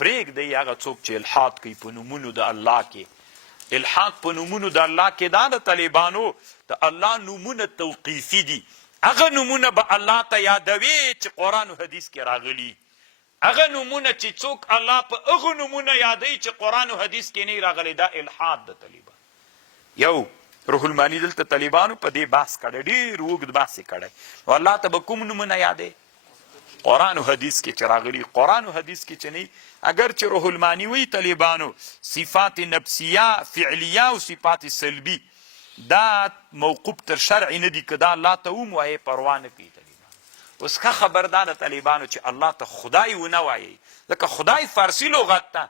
پرېږدئ هغه څوک چې الحاد کوي په نومونو د الله کې الحاد په نومونو د الله کې دا د طالبانو د الله نومونه توقیفي دي هغه نومونه به الله ته یادوي چې قرآن و حدیث کې راغلي هغه نومونه چې څوک الله په هغو نومونه یادوي چې قرآن و حدیث کې نه راغلی دا الحاد د طالبان یو روح المانی دلته طالبانو په دې بحث کړی ډېر اوږد بحث یې کړی نو الله ته به کوم نومونه یادوي قرآن و حدیث کې چې راغلي قرآن و حدیث کې چې نه اگر چې روح المانی وی طالبانو صفات نفسیه فعلیه او صفات سلبی دا موقوف تر شرع نه دي که دا الله ته هم وایې پروا نه کوي طالبان اوس ښه خبردار طالبانو چې الله ته خدای ونه وایي ځکه خدای فارسي لغت ته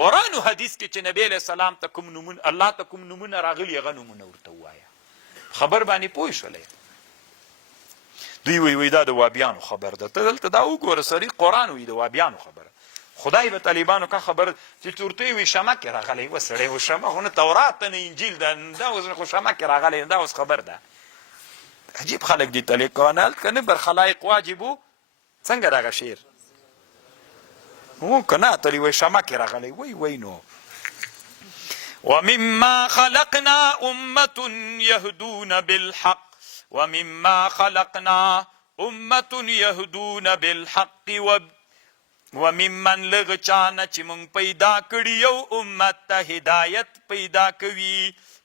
قرآن و حدیث کې چې نبی علیه السلام ته کوم نومونه الله ته کوم نومونه راغلي هغه نومونه ورته ووایه خبر باندې پوه شولی دوی وی دا د وابیانو خبر ده ته دلته دا وګوره صریح قرآن وی د وابیانو خبره خدای به طالبانو که خبر چې چورته وي شمه کې راغلی و سړی و شمه خو نه تورات نه انجیل ده دا اوس خو شمه کې راغلی دا اوس خبر ده عجیب خلک دي طالبان که نه بر خلایق واجبو څنګه دغه شعر که نه تلی وی شمه کې راغلی وی نو ومما خلقنا امة يهدون بالحق ومما خلقنا امة يهدون بالحق وممن لغ چانه چې مونږ پیدا کړي یو امت ته هدایت پیدا کوي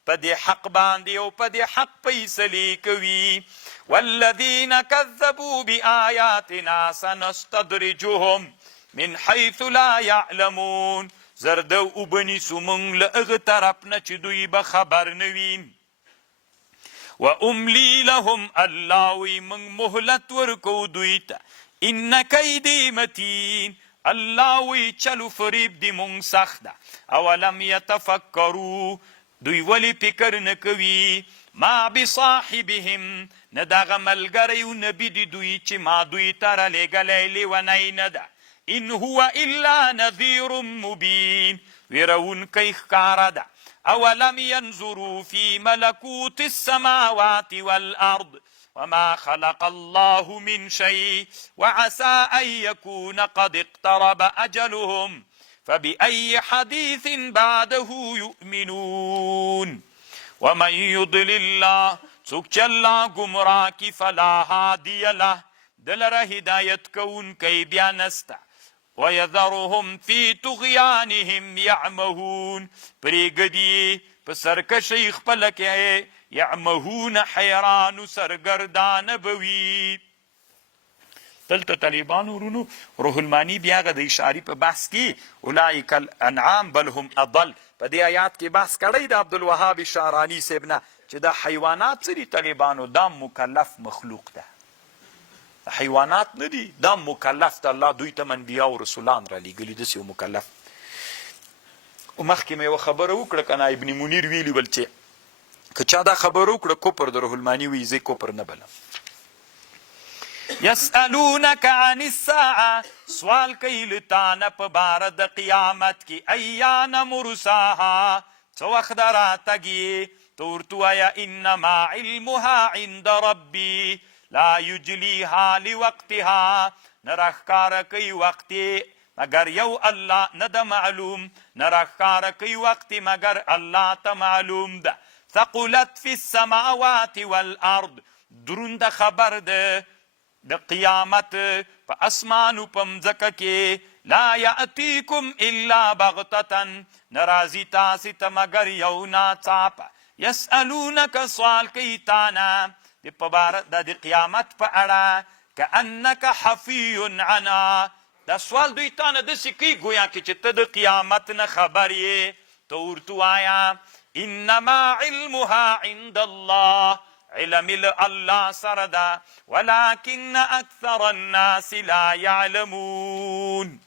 په دې حق باندې او په دې حق فیصلې کوي والذین کذبوا بآیاتنا سنستدرجهم من حیث لا یعلمون زرده وبنیسو مونږ له هغه طرف نه چې دوی به خبر نه وي و املی لهم الله وی من مهلت ورکو دوی ته ان کیدی متین الله وی چلو فریب دی مونږ سخت ده اولم یتفکروا دوی ولی فکر نه کوي ما بصاحبهم نه دغه ملګری و نبي دی دوی چې ما دوی ته رالیږلی لیونی نه ده ان هو الا نذیر مبین ویرونکی ښکاره ده اولم ينظروا في ملكوت السماوات والأرض وما خلق الله من شيء وعسى أن يكون قد اقترب أجلهم فبأي حديث بعده يؤمنون ومن يضلل الله څوک چې الله ګمراه کي فلا هادي له دلره هدایت کوونکی بیا نسته ويذرهم في طغيانهم يعمهون پریږدي په سرکشۍ خپله کې یعمهون حیران سرګردانه به وي دلته طالبانو ورونو روح المانی بیا هغه د اشعاري په بحث کې اولئک الانعام بل هم اضل په دې آیات کې بحث کړی د عبدالوهاب شعراني صاحب نه چې دا حیوانات څه دي طالبانو دا مکلف مخلوق ده حیوانات نه دي دا مکلف ته الله دوی ته انبیا او رسولان را لیږلي داسې یو مکلف مخکې مې یوه خبره وکړه که نه ابن منیر ویلي ول چې که چا دا خبره وکړه کفر د روح المانی وایي زه کفر نه بلم یسألونک عن الساعه سوال کوي له تا نه په باره د قیامت کې ایان مرساها څه وخت ده راتګي ته ورته ووایه انما علمها عند ربي لا یجلیها لوقتها نه راښکاره کوي وقت مگر یو الله نه ده معلوم نه راښکاره کوي وقت مگر الله ته معلوم ده ثقلت فی السماوات والارض درونده خبر ده د قیامت په اسمانو په مځکه کې لا یأتیکم الا بغتة نه راځي تاسې ته مگر یو ناڅاپه یسألونک سوال کوي تانه د قیامت په اړه کأنک حفی عنها دا سوال دوی تا نه داسې کوي ګویا کې چې ته د قیامت نه خبر یې ته ورته ووایه انما علمها عند الله علم الله سره ده ولکن اکثر الناس لا یعلمون